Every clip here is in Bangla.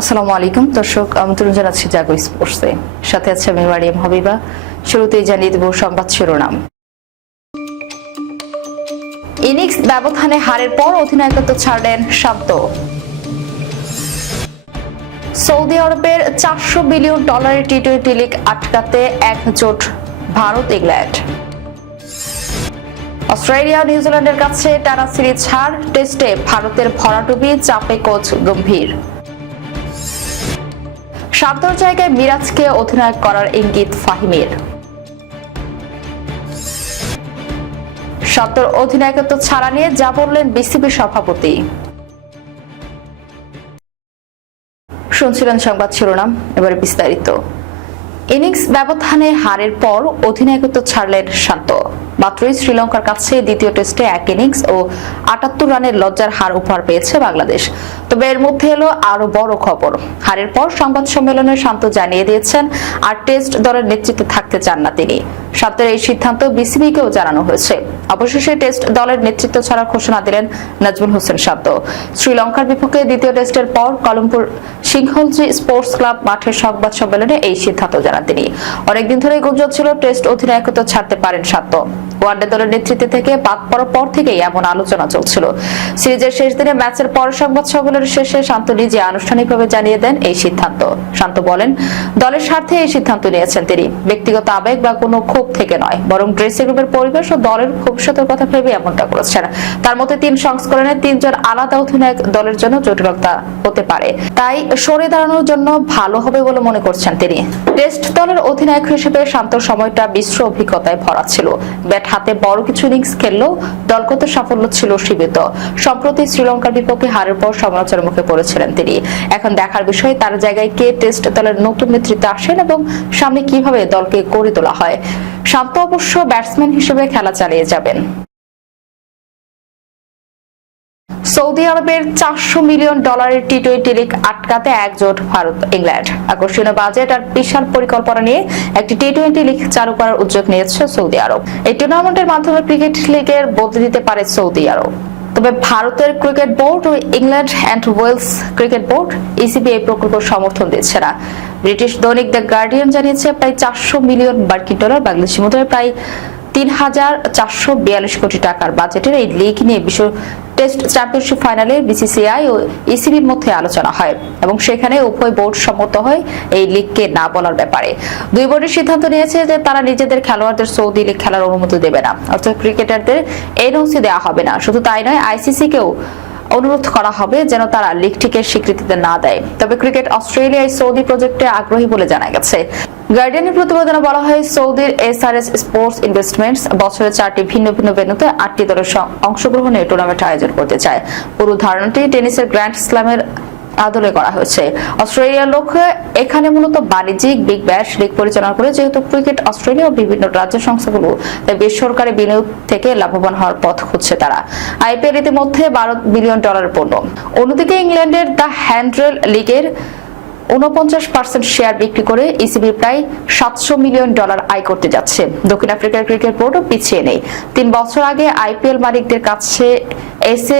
আসসালামু আলাইকুম। দর্শক আমন্ত্রণ জানাচ্ছি জাগো স্পোর্টসে। সাথে আছে আমি মারিয়াম হাবিবা। শুরুতেই জানিয়ে দেব সংবাদ শিরোনাম। ইনিংস ব্যবধানে হারের পর অধিনায়কত্ব ছাড়লেন শান্ত। সৌদি আরবের চারশো বিলিয়ন ডলারের টি টোয়েন্টি লিগ আটকাতে একজোট ভারত ইংল্যান্ড। অস্ট্রেলিয়া, নিউজিল্যান্ডের কাছে টানা সিরিজ হার টেস্টে ভারতের ভরাডুবি চাপে কোচ গম্ভীর। শান্তর জায়গায় মিরাজকে অধিনায়ক করার ইঙ্গিত ফাহিমের। শান্তর অধিনায়কত্ব ছাড়া নিয়ে যা বললেন বিসিবি সভাপতি। শুনছিলেন সংবাদ শিরোনাম, এবারে বিস্তারিত। ইনিংস ব্যবধানে হারের পর অধিনায়কত্ব ছাড়লেন শান্ত। মাত্রই শ্রীলঙ্কার কাছে দ্বিতীয় টেস্টে এক ইনিংস ও আটাত্তর রানের লজ্জার হার উপহার পেয়েছে বাংলাদেশ। তবে এর মধ্যে এলো আরও বড় খবর। হারের পর সংবাদ সম্মেলনে শান্ত জানিয়ে দিয়েছেন, আর টেস্ট দলের নেতৃত্বে থাকতে চান না তিনি। শান্তের এই সিদ্ধান্ত বিসিবিকেও জানানো হয়েছে। অবশেষে টেস্ট দলের নেতৃত্ব ছাড়ার ঘোষণা দিলেন নাজমুল হোসেন শান্ত শ্রীলঙ্কার বিপক্ষে দ্বিতীয় টেস্টের পর কলমপুর সিংহলজি স্পোর্টস ক্লাব মাঠের সংবাদ সম্মেলনে এই সিদ্ধান্ত জানান তিনি। অনেকদিন ধরেই গুঞ্জন ছিল টেস্ট অধিনায়কত্ব ছাড়তে পারেন শান্ত ওয়ানডে দলের নেতৃত্বে থেকে বাদ পড়ার পর থেকেই এমন আলোচনা চলছিল। সিরিজের শেষ দিনে ম্যাচের পর সংবাদ সম্মেলনের শেষে শান্ত নিজে আনুষ্ঠানিকভাবে জানিয়ে দেন এই সিদ্ধান্ত। শান্ত বলেন, দলের স্বার্থে এই সিদ্ধান্ত নিয়েছেন তিনি। ব্যক্তিগত আবেগ বা কোনো ক্ষোভ থেকে নয়, বরং ড্রেসিং রুমের পরিবেশ ও দলের ভবিষ্যতের কথা ভেবে এমনটা করেছেন। তার মতে তিন সংস্করণে তিনজন আলাদা অধিনায়ক দলের জন্য জটিলতা হতে পারে। তাই সরে দাঁড়ানোর জন্য ভালো হবে বলে মনে করছেন তিনি। টেস্ট দলের অধিনায়ক হিসেবে শান্তর সময়টা মিশ্র অভিজ্ঞতায় ভরা ছিল। ব্যাট হাতে বড় কিছু ইনিংস খেললেও দলগত সাফল্য ছিল সীমিত। সম্প্রতি শ্রীলঙ্কার বিপক্ষে হারের পর সমালোচনার মুখে পড়েছিলেন তিনি। এখন দেখার বিষয়, তার জায়গায় কে টেস্ট দলের নতুন নেতৃত্বে আসেন এবং সামনে কীভাবে দলকে গড়ে তোলা হয়? শান্ত অবশ্য ব্যাটসম্যান হিসেবে খেলা চালিয়ে যাবেন। সৌদি আরবের চারশো মিলিয়ন ডলারের টি টোয়েন্টি লিগ আটকাতে একজোট ভারত, ইংল্যান্ড। আকর্ষণীয় বাজেট আর বিশাল পরিকল্পনা নিয়ে একটি টি টোয়েন্টি লিগ চালু করার উদ্যোগ নিয়েছে সৌদি আরব। এই টুর্নামেন্টের মাধ্যমে ক্রিকেট লিগের বদলে দিতে পারে সৌদি আরব। তবে ভারতের cricket board O England and Wales cricket board ECB এই প্রকল্প সমর্থন দিচ্ছে না। ব্রিটিশ দৈনিক দ্য গার্ডিয়ান জানিয়েছে, প্রায় চারশো মিলিয়ন মার্কিন ডলার বাংলাদেশি মুদ্রায় প্রায় তিন হাজার চারশো বিয়াল্লিশ কোটি টাকার বাজেটের এই লিগ নিয়ে বিশ্ব টেস্ট চ্যাম্পিয়নশিপ ফাইনালে বিসিসিআই ও ইসিবির মধ্যে আলোচনা হয় এবং সেখানে উভয় বোর্ড সম্মত হয় এই লিগকে না বলার ব্যাপারে। দুই বোর্ডের সিদ্ধান্ত নিয়েছে যে তারা নিজেদের খেলোয়াড়দের সৌদি লিগ খেলার অনুমতি দেবে না। অর্থাৎ ক্রিকেটারদের এনওসি দেওয়া হবে না। শুধু তাই নয় আইসিসি কেও অনুরোধ করা হবে যেন তারা লিগটিকে স্বীকৃতিতে না দেয়। তবে ক্রিকেট অস্ট্রেলিয়ায় সৌদি প্রজেক্টে আগ্রহী বলে জানা গেছে। গার্ডিয়ানের প্রতিবেদনে বলা হয়, সৌদির এসআরএস স্পোর্টস ইনভেস্টমেন্টস বছরে চারটি ভিন্ন ভিন্ন ভেন্যুতে আটটি দলের অংশগ্রহণে টুর্নামেন্ট আয়োজন করতে চায়। পুরো ধারণাটি টেনিসের গ্র্যান্ড ইসলামের আদলে করা হয়েছে। অস্ট্রেলিয়ার লক্ষ্যে এখানে মূলত বাণিজ্যিক, বিগ ব্যাশ লিগ পরিচালনা করে, যেহেতু ক্রিকেট অস্ট্রেলিয়া ও বিভিন্ন রাজ্য সংস্থাগুলো তাই বেসরকারি বিনিয়োগ থেকে লাভবান হওয়ার পথ খুঁজছে তারা। আইপিএল ইতিমধ্যে বারো বিলিয়ন ডলার পণ্য। অন্যদিকে ইংল্যান্ডের দ্য হ্যান্ড্রেল লিগের উনপঞ্চাশ পার্সেন্ট শেয়ার বিক্রি করে ইসিবি প্রায় সাতশো মিলিয়ন ডলার আয় করতে যাচ্ছে। দক্ষিণ আফ্রিকার ক্রিকেট বোর্ডও পিছিয়ে নেই। তিন বছর আগে আইপিএল মালিকদের কাছে এসে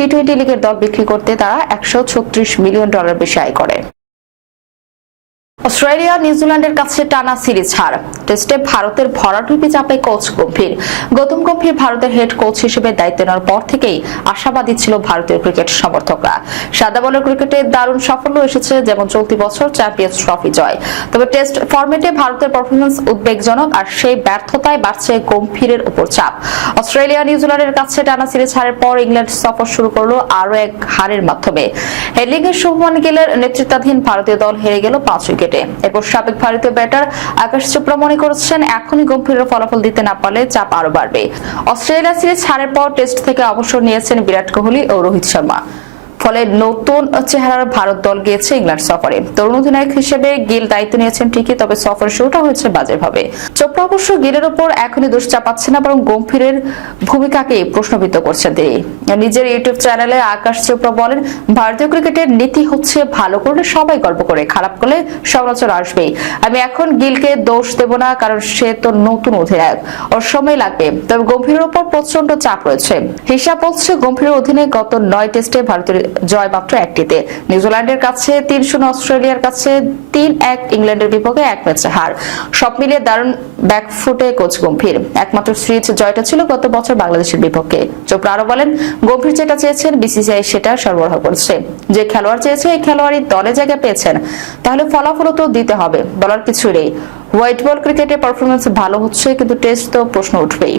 টি টোয়েন্টি লিগের দল বিক্রি করতে তারা একশো ছত্রিশ মিলিয়ন ডলার বেশি আয় করে। অস্ট্রেলিয়া, নিউজিল্যান্ডের কাছে টানা সিরিজ হার। টেস্টে ভারতের ভরাডুবি চাপে কোচ গম্ভীর। গৌতম গম্ভীর ভারতের হেড কোচ হিসেবে দায়িত্ব নেওয়ার পর থেকেই আশাবাদী ছিল ভারতীয় ক্রিকেট সমর্থকরা। সাদা বলের ক্রিকেটে দারুণ সাফল্য এসেছে, যেমন চলতি বছর চ্যাম্পিয়ন্স ট্রফি জয়। তবে টেস্ট ফরম্যাটে ভারতের পারফরমেন্স উদ্বেগজনক আর সেই ব্যর্থতায় বাড়ছে গম্ভীরের উপর চাপ। অস্ট্রেলিয়া, নিউজিল্যান্ডের কাছে টানা সিরিজ হারের পর ইংল্যান্ড সফর শুরু করল আরও এক হারের মাধ্যমে। হেডিংয়ের শুভমান গিলের নেতৃত্বাধীন ভারতীয় দল হেরে গেল পাঁচ উইকেটে। এরপর সাবেক ভারতীয় ব্যাটার আকাশ চোপড়া মনে করেছেন, এখনই গম্ভীরের ফলাফল দিতে না পারলে চাপ আরও বাড়বে। অস্ট্রেলিয়া সিরিজ ছাড়ের পর টেস্ট থেকে অবসর নিয়েছেন বিরাট কোহলি ও রোহিত শর্মা। ফলে নতুন চেহারার ভারত দল গিয়েছে ইংল্যান্ড সফরে। তরুণ অধিনায়ক হিসেবে গিল দায়িত্ব নিয়েছেন ঠিকই, তবে সফর শুরুটা হয়েছে বাজেভাবে। চোপড়া অবশ্য গিলের ওপর এখনই দোষ চাপাচ্ছে না, বরং গম্ভীরের ভূমিকাকে প্রশ্নবিদ্ধ করছেন তিনি। নিজের ইউটিউব চ্যানেলে আকাশ চোপড়া বলেন, ভারতীয় ক্রিকেটের নীতি হচ্ছে ভালো করলে সবাই গল্প করে, খারাপ করলে সমালোচনা আসবেই। আমি এখন গিলকে দোষ দেব না, কারণ সে তো নতুন অধিনায়ক। ওর সময় লাগবে। তবে গম্ভীরের উপর প্রচণ্ড চাপ রয়েছে। হিসাব বলছে, গম্ভীরের অধীনে গত নয় টেস্টে ভারতের জয় মাত্র একটিতে। নিউজিল্যান্ডের কাছে তিন শূন্য, অস্ট্রেলিয়ার কাছে তিন এক, ইংল্যান্ডের বিপক্ষে এক ম্যাচে হার। সব মিলিয়ে দারুণ ব্যাকফুটে কোচ গম্ভীর। একমাত্র সিরিজ জয়টা ছিল গত বছর বাংলাদেশের বিপক্ষে। চোপড়া আরও বলেন, গম্ভীর যেটা চেয়েছেন, বিসিসিআই সেটা সরবরাহ করছে। যে খেলোয়াড় চেয়েছে, এই খেলোয়াড়ই দলে জায়গা পেয়েছেন। তাহলে ফলাফল তো দিতে হবে, বলার কিছু নেই। হোয়াইট বল ক্রিকেটে পারফরমেন্স ভালো হচ্ছে, কিন্তু টেস্ট তো প্রশ্ন উঠবেই।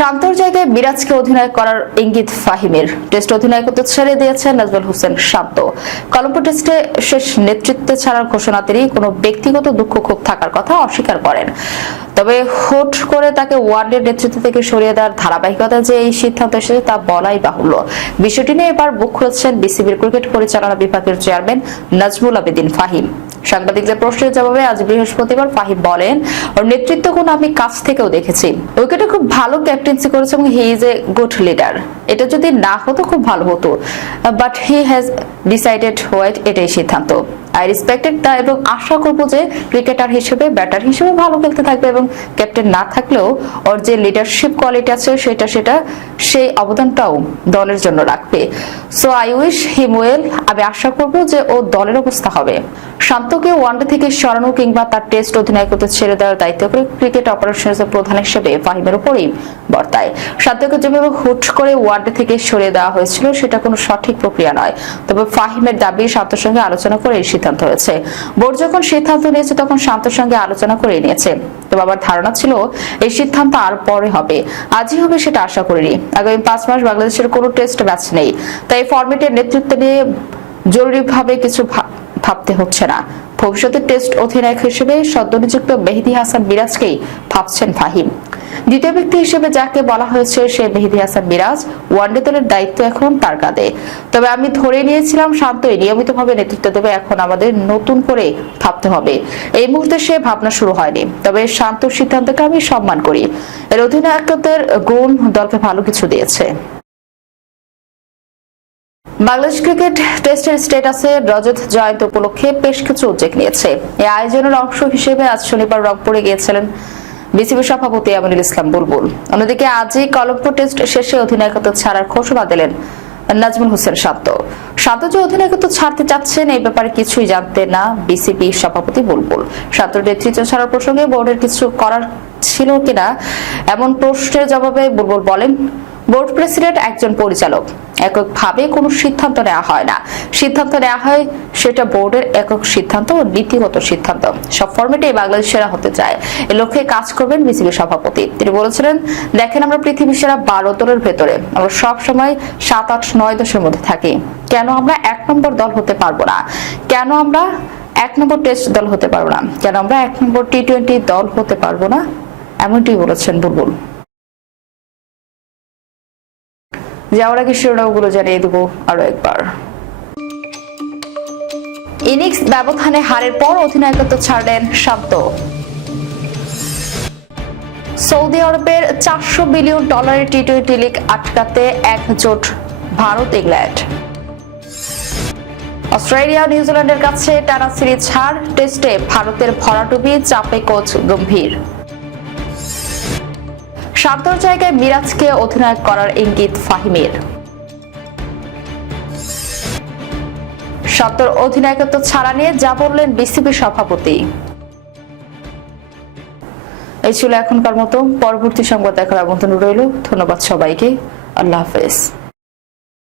শান্তর জায়গায় মিরাজকে অধিনায়ক করার ইঙ্গিত ফাহিমের। টেস্ট অধিনায়কত্ব ছেড়ে দিয়েছেন নাজমুল হোসেন শান্ত। কলম্বো টেস্টে শেষ নেতৃত্বে ছাড়ার ঘোষণা তিনি কোনো ব্যক্তিগত দুঃখ ক্ষোভ থাকার কথা অস্বীকার করেন। তবে হুট করে তাকে ওয়ানডে নেতৃত্ব থেকে সরিয়ে দেওয়ার ধারাবাহিকতা যে এই সিদ্ধান্ত এসেছে তা বলাই বাহুল্য। বিষয়টি নিয়ে এবার মুখ খুলেছেন বিসিবির ক্রিকেট পরিচালনা বিভাগের চেয়ারম্যান নাজমুল আবেদিন ফাহিম। সাংবাদিকদের প্রশ্নের জবাবে আজ বৃহস্পতিবার ফাহিম বলেন, ওর নেতৃত্ব গুণ আমি কাছ থেকেও দেখেছি। উইকেটে খুব ভালো ক্যাপ্টেন্সি করেছে এবং he is a good leader এটা যদি না হতো খুব ভালো হতো। But he has decided what এটাই সিদ্ধান্ত। আই রেসপেক্টেড তা এবং আশা করব যে ক্রিকেটার হিসেবে ব্যাটার হিসেবে ভালো খেলতে থাকবে এবং ক্যাপ্টেন না থাকলেও ওর যে লিডারশিপ কোয়ালিটি আছে সেটা সেটা সেই অবদানটাও দলের জন্য রাখবে। So I wish him well আমি আশা করব যে ও দলের অবস্থা হবে। শান্তকে ওয়ানডে থেকে সরানো কিংবা তার টেস্ট অধিনায়কত্ব ছেড়ে দেওয়ার দায়িত্ব করে ক্রিকেট অপারেশনের প্রধান হিসেবে ফাহিমের উপরেই বর্তায়। শান্তকে যেভাবে হুট করে ওয়ানডে থেকে সরিয়ে দেওয়া হয়েছিল, সেটা কোনো সঠিক প্রক্রিয়া নয়। তবে ফাহিমের দাবি শান্তর সঙ্গে আলোচনা করে সিদ্ধান্ত হয়েছে। বোর্ড যখন সিদ্ধান্ত নিয়েছে, তখন শান্তর সঙ্গে আলোচনা করে নিয়েছে। তবে আমার ধারণা ছিল, এই সিদ্ধান্ত আর পরে হবে। আজই হবে সেটা আশা করিনি। আগামী পাঁচ মাস বাংলাদেশের কোনো টেস্ট ম্যাচ নেই। তাই ফরম্যাটের নেতৃত্ব নিয়ে জরুরিভাবে কিছু ভাবতে হচ্ছে না। ভবিষ্যতে টেস্ট অধিনায়ক হিসেবে সদ্যনিযুক্ত মেহেদি হাসান মিরাজকেই ভাবছেন ফাহিম। দ্বিতীয় ব্যক্তি হিসেবে যাকে বলা হয়েছে সে মেহেদি হাসান মিরাজ, ওয়ানডে দলের দায়িত্ব এখন তার কাঁধে। তবে আমি ধরে নিয়েছিলাম শান্তই নিয়মিতভাবে নেতৃত্ব দেবে এখন আমাদের নতুন করে ভাবতে হবে। এই মুহূর্তে সে ভাবনা শুরু হয়নি, তবে শান্ত সিদ্ধান্তকে আমি সম্মান করি। এর অধিনায়কত্বের গুণ দলকে ভালো কিছু দিয়েছে। বাংলাদেশ ক্রিকেট টেস্টের স্টেটাসে রজত জয়ন্ত উপলক্ষে বেশ কিছু উদ্যোগ নিয়েছে। এই আয়োজনের অংশ হিসেবে আজ শনিবার রংপুরে গিয়েছিলেন বিসিবি সভাপতি আমিনুল ইসলাম বুলবুল। অন্যদিকে আজই কলম্বো টেস্ট শেষে অধিনায়কত্ব ছাড়ার ঘোষণা দিলেন নাজমুল হোসেন শান্ত। শান্ত যে অধিনায়কত্ব ছাড়তে চাচ্ছেন, এই ব্যাপারে কিছুই জানতে না বিসিবি সভাপতি বুলবুল। শান্ত নেতৃত্ব ছাড়ার প্রসঙ্গে বোর্ডের কিছু করার ছিল কিনা এমন প্রশ্নের জবাবে বুলবুল বলেন বোর্ড প্রেসিডেন্ট একজন পরিচালক। এককভাবে কোনো সিদ্ধান্ত নেওয়া হয় না। সিদ্ধান্ত নেওয়া হয় সেটা বোর্ডের একক সিদ্ধান্ত ও নীতিগত সিদ্ধান্ত। সব ফরম্যাটে বাংলাদেশ সেরা হতে চায়। এ লক্ষ্যে কাজ করবেন বিসিবি সভাপতি। তিনি বলেছিলেন, দেখেন আমরা পৃথিবী সেরা বারো দলের ভেতরে। আমরা সব সময় সাত, আট, নয় দশের মধ্যে থাকি। কেন আমরা এক নম্বর দল হতে পারব না? কেন আমরা এক নম্বর টেস্ট দল হতে পারব না? কেন আমরা এক নম্বর টি টোয়েন্টি দল হতে পারব না? এমনটি বলেছেন বুলবুল। যাওয়ার আগে শিরোনামগুলো জানিয়ে দেবো আরও একবার। ইনিংস ব্যবধানে হারের পর অধিনায়কত্ব ছাড়লেন শান্ত। সৌদি আরবের চারশো বিলিয়ন ডলারের টি টোয়েন্টি লিগ আটকাতে একজোট ভারত ইংল্যান্ড। অস্ট্রেলিয়া, নিউজিল্যান্ডের কাছে টানা সিরিজ হার টেস্টে ভারতের ভরাটুবি, চাপে কোচ গম্ভীর। শান্তর জায়গায় মিরাজকে অধিনায়ক করার ইঙ্গিত ফাহিমের। শান্তর অধিনায়কত্ব ছাড়া নিয়ে যা বললেন বিসিবি সভাপতি। এই ছিল এখনকার মতো। পরবর্তী সংবাদ দেখার আমন্ত্রণ রইল। ধন্যবাদ সবাইকে। আল্লাহ হাফেজ।